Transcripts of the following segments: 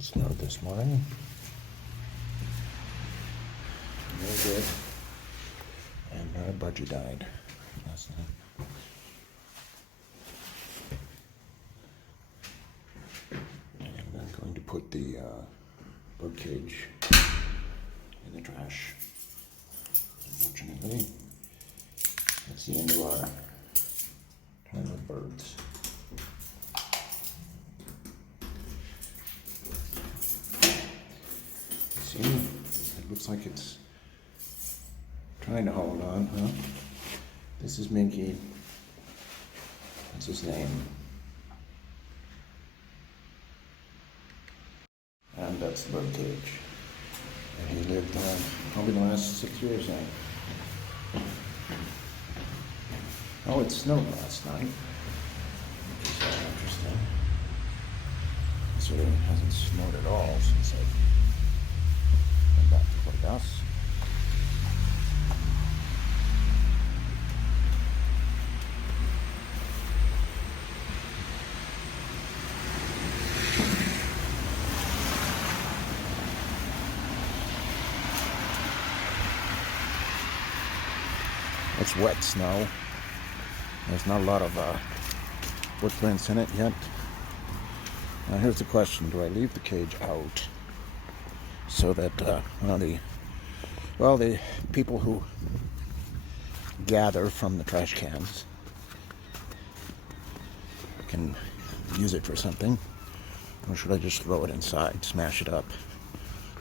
It snowed this morning. Very good. And our budgie died last night. And I'm going to put the bird cage in the trash. Unfortunately, that's the end of our time with birds. See, it looks like it's trying to hold on, huh? This is Minky. What's his name? And that's the bird cage. And he lived probably the last 6 years now. Oh, it snowed last night. Which is interesting. This really hasn't snowed at all since I went back to Cordas. It's wet snow. There's not a lot of footprints in it yet. Now here's the question, do I leave the cage out so that the people who gather from the trash cans can use it for something, or should I just throw it inside, smash it up?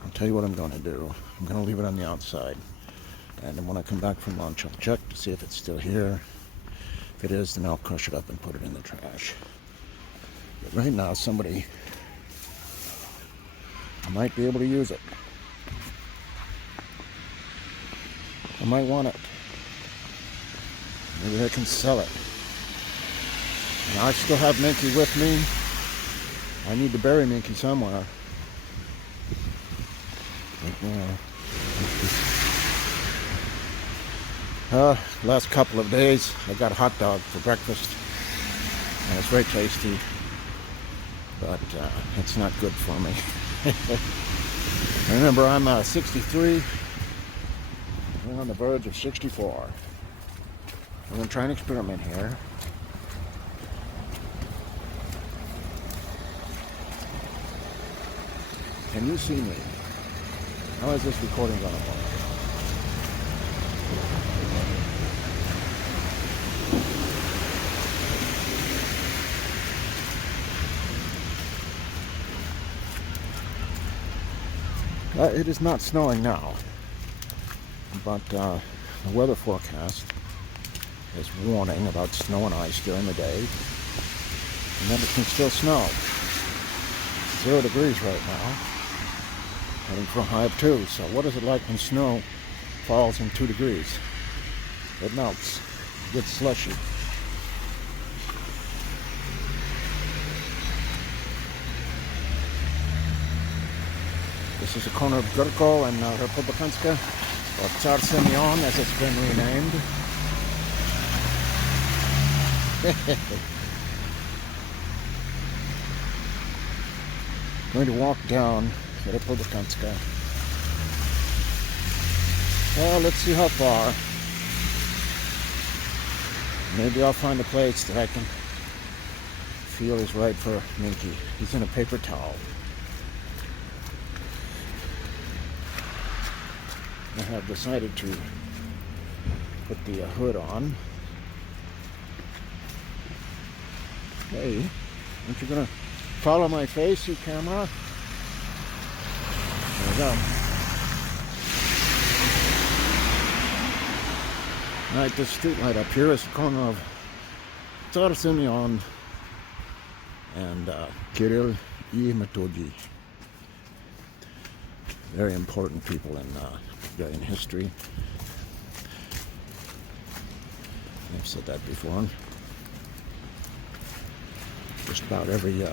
I'll tell you what I'm going to do. I'm going to leave it on the outside. And then when I come back from lunch, I'll check to see if it's still here. If it is, then I'll crush it up and put it in the trash. But right now, somebody might be able to use it. I might want it. Maybe they can sell it. And I still have Minky with me. I need to bury Minky somewhere. Last couple of days, I got a hot dog for breakfast. And it's very tasty, but it's not good for me. Remember, I'm 63. We're on the verge of 64. I'm going to try an experiment here. Can you see me? How is this recording going to work? It is not snowing now, but the weather forecast is warning about snow and ice during the day, and then it can still snow. 0 degrees right now, heading for a high of 2. So what is it like when snow falls in 2 degrees? It melts, it gets slushy. This is the corner of Gurko and Republikanska, or Tsar Semyon as it's been renamed. Going to walk down Republikanska. Well, let's see how far. Maybe I'll find a place that I can feel is right for Minky. He's in a paper towel. I have decided to put the hood on. Hey, aren't you gonna follow my face, you camera? There we go. Alright, this street light up here is the corner of Tsar Semyon and Kirill E. Metoji. Very important people in Bulgarian history. I've said that before. Just about every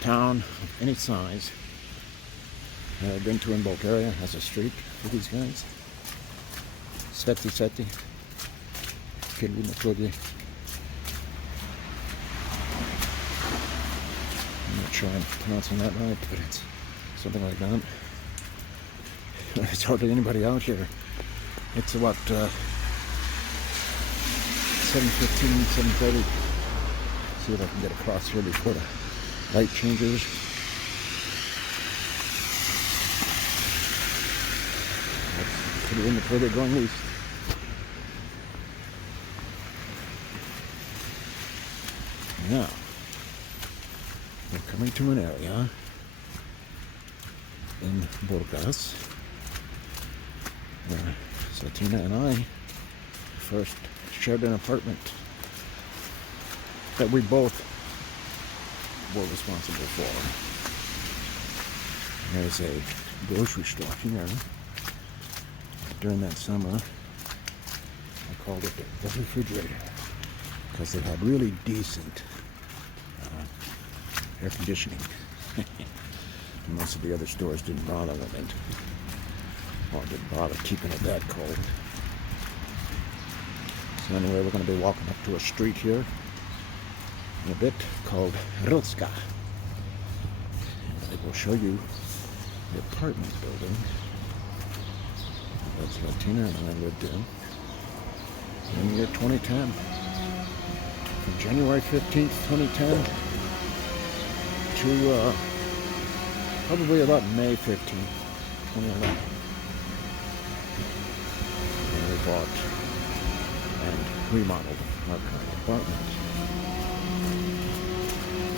town of any size I've been to in Bulgaria has a street for these guys. Sveti Seti, Kirill Metoji. I'm not sure I'm pronouncing that right, but it's something like that. It's hardly anybody out here. It's about 7:15, 7:30. See if I can get across here before the light changes. Let's put it in before they're going east. Now, we're coming to an area in Burgas where Satina and I first shared an apartment that we both were responsible for. There's a grocery store here. During that summer, I called it the refrigerator because they had really decent air conditioning. And most of the other stores didn't bother with it, or didn't bother keeping it that cold. So anyway, we're going to be walking up to a street here in a bit called Rutska. I will show you the apartment building that Latina and I lived in the year 2010. From January 15th, 2010 to probably about May 15th, 2011. And we bought and remodeled our current apartment.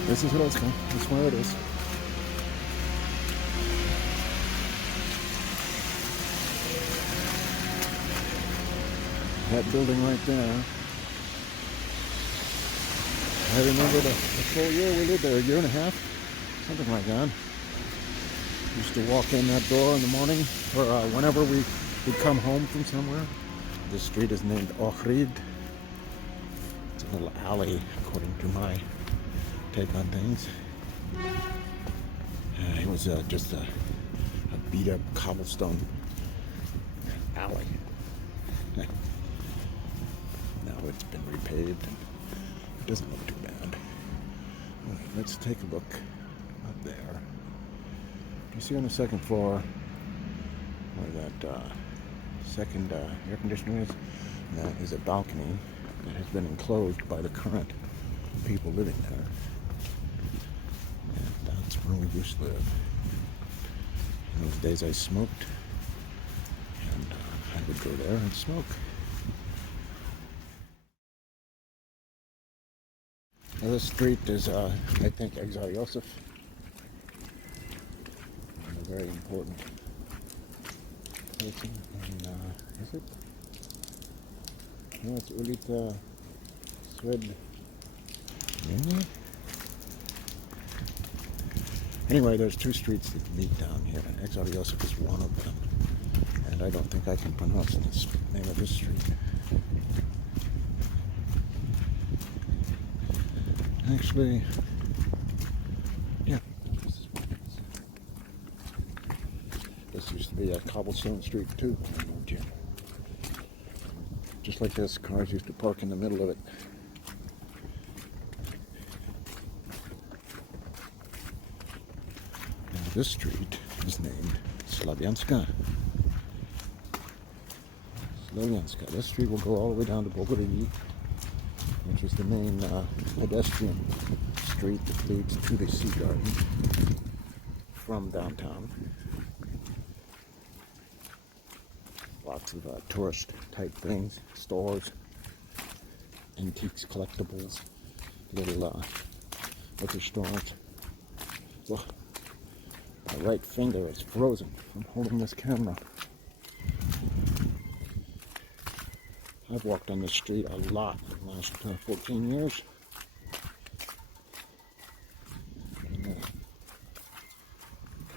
This is Rutska. That's where it is. That building right there. I remember the full year we lived there, a year and a half, something like that. Used to walk in that door in the morning, or whenever we would come home from somewhere. This street is named Ohrid. It's a little alley, according to my take on things. It was just a beat-up cobblestone alley. Now it's been repaved and it doesn't look too bad. Let's take a look up there. You see on the second floor where that second air conditioner is? That is a balcony that has been enclosed by the current people living there. And that's where we used to live. In those days I smoked, and I would go there and smoke. Now this street is, I think, Exar Yosef. A very important person. And, is it? No, it's Ulita Swed. Anyway, there's two streets that meet down here, and Exar Yosef is one of them. And I don't think I can pronounce the name of this street. Actually, yeah, this is what it is. This used to be a cobblestone street too when I moved here. Just like this, cars used to park in the middle of it. Now this street is named Slavianska. Slavianska. This street will go all the way down to Bogorody, which is the main pedestrian street that leads to the Sea Garden from downtown. Lots of tourist type things, stores, antiques, collectibles, little liquor stores. Well, my right finger is frozen from holding this camera. I've walked on this street a lot in the last 14 years.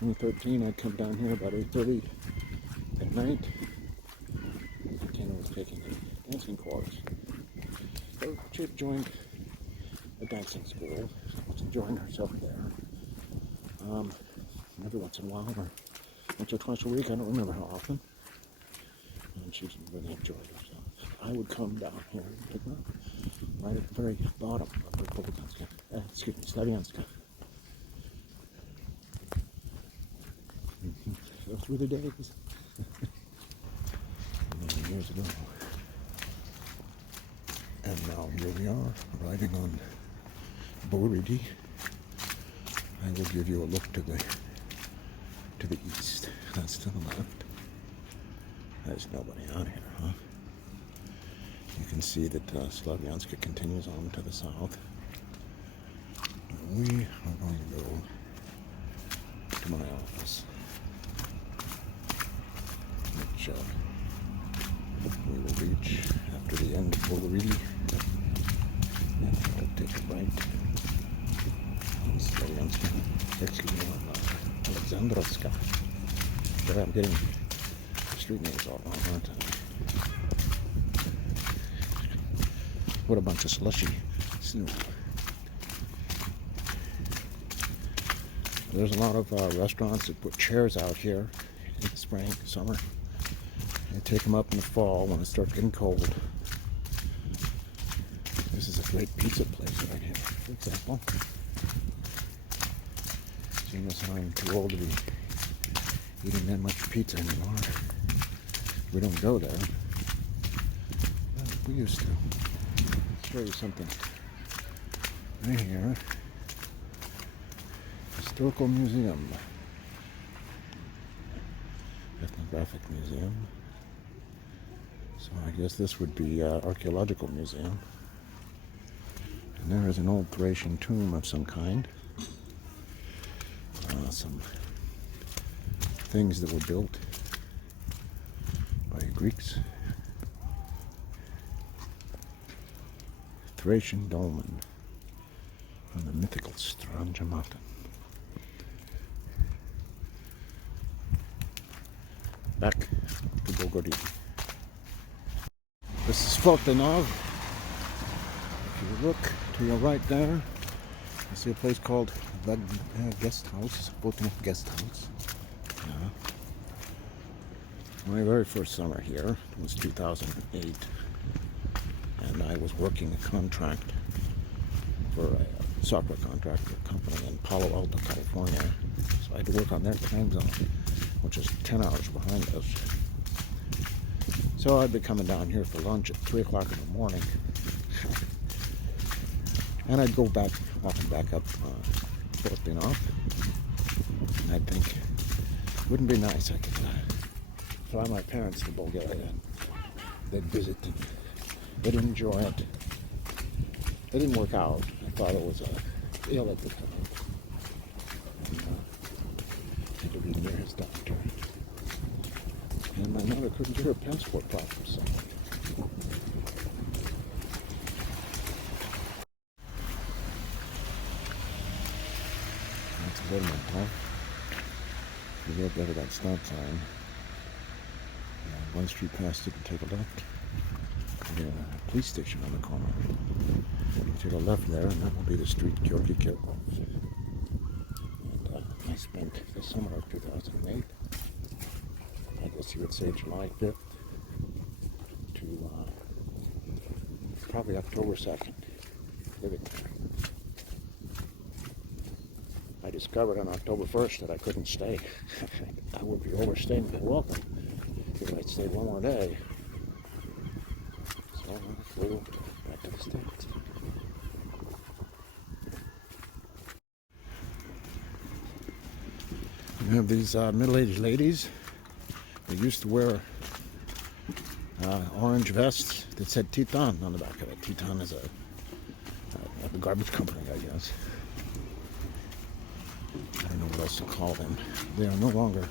In 2013, I'd come down here about 8:30 at night. Tina was taking a dancing course. So she had joined a dancing school. She was enjoying herself there. Every once in a while, or once or twice a week, I don't remember how often. And she really enjoyed herself. I would come down here and pick her up right at the very bottom of the Slavianska. Those were the days. Many years ago. And now here we are, arriving on Boridi. I will give you a look to the east. That's to the left. There's nobody out here, huh? You can see that Slavyanska continues on to the south. And we are going to go to my office, which we will reach after the end of Boridi. And I'll take a right on Slavyanska. Excuse me, on Alexandrovska. But I'm getting street names all wrong, aren't I? What a bunch of slushy snow. There's a lot of restaurants that put chairs out here in the spring, summer. They take them up in the fall when it starts getting cold. This is a great pizza place right here, for example. Seeing as I'm too old to be eating that much pizza anymore. We don't go there. Well, we used to. Let's show you something right here. Historical Museum. Ethnographic Museum. So I guess this would be Archaeological Museum. And there is an old Thracian tomb of some kind. Some things that were built by Greeks. Thracian dolmen from the mythical Stranja Mountain. Back to Boridi. This is Fortinov. If you look to your right there, you see a place called the Guest House, Fortinov Guest House. My very first summer here was 2008, and I was working a contract for a software contract for a company in Palo Alto, California. So I had to work on their time zone, which is 10 hours behind us. So I'd be coming down here for lunch at 3 o'clock in the morning. And I'd go back, walking back up Fortinov. And I'd think, wouldn't it be nice I could fly my parents to Bulgaria. They'd visit and they'd enjoy it. It didn't work out. I thought it was ill at the time. Had to be near his doctor. And my mother couldn't get her passport proper, so. That's Berman, huh? If you look at that stop sign, one street past it and take a left. There's a police station on the corner. You take a left there, and that will be the street Georgi Kirkov. And I spent the summer of 2008, I guess you would say July 5th to probably October 2nd, living there. I discovered on October 1st that I couldn't stay. I would be overstaying my welcome if I'd stayed one more day. So I flew back to the States. You have these middle-aged ladies. They used to wear orange vests that said Titan on the back of it. Titan is a garbage company, I guess. I don't know what else to call them. They are no longer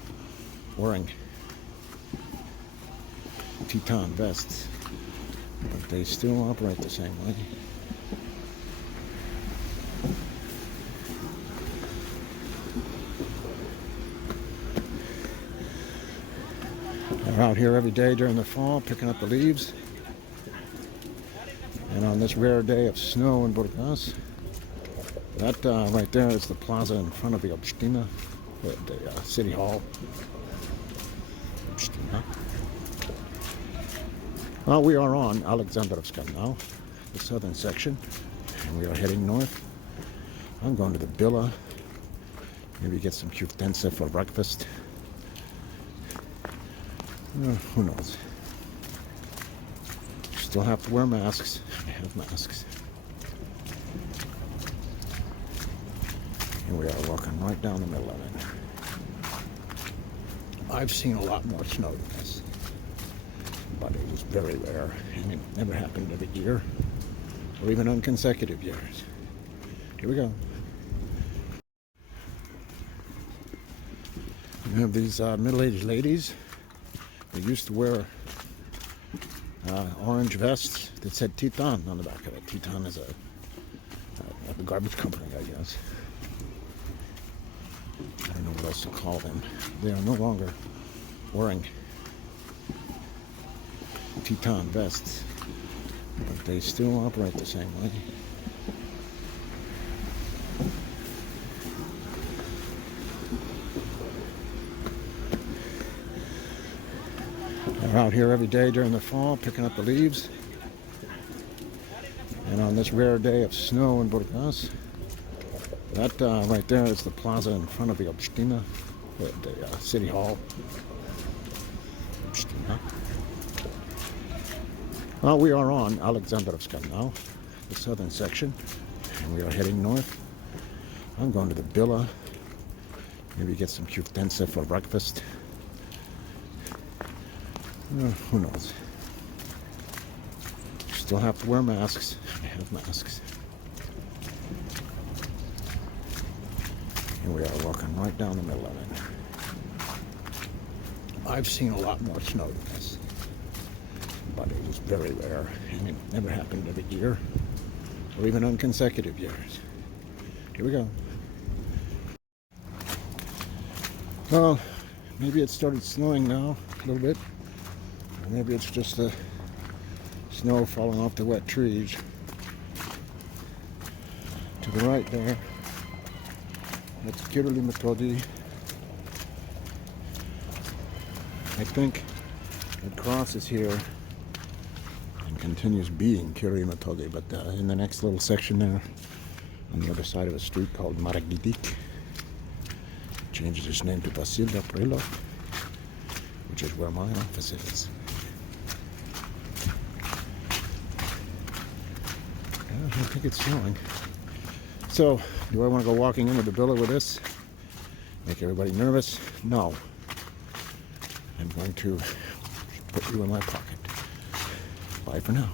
wearing Titan vests, but they still operate the same way. They're out here every day during the fall picking up the leaves. And on this rare day of snow in Burgas, that right there is the plaza in front of the Obshtina, the city hall. Obshtina. Well, we are on Alexandrovska now, the southern section, and we are heading north. I'm going to the Villa, maybe get some Kuftensa for breakfast, Who knows? Still have to wear masks. I have masks. And we are walking right down the middle of it. I've seen a lot more snow than this, but it was very rare, and it never happened every year, or even on consecutive years. Here we go. You have these middle-aged ladies. They used to wear orange vests that said Titan on the back of it. Titan is a garbage company, I guess. I don't know what else to call them. They are no longer wearing Titan vests, but they still operate the same way. They're out here every day during the fall picking up the leaves. And on this rare day of snow in Burgas, that right there is the plaza in front of the Obstina, the city hall. Obstina. Well, we are on Alexandrovska now, the southern section, and we are heading north. I'm going to the Billa, maybe get some kuftensa for breakfast. Who knows? Still have to wear masks. I have masks. And we are walking right down the middle of it. I've seen a lot more snow than this, but it was very rare, and it never happened every year, or even on consecutive years. Here we go. Well, maybe it started snowing now a little bit. Or maybe it's just the snow falling off the wet trees. To the right there, that's Kirili Metodi. I think it crosses here and continues being Kirili Metodi, but in the next little section there, on the other side of a street called Maragidik, changes its name to Vasil Aprilo, which is where my office is. I think it's snowing. So, do I want to go walking into the Billa with this? Make everybody nervous? No. I'm going to put you in my pocket. Bye for now.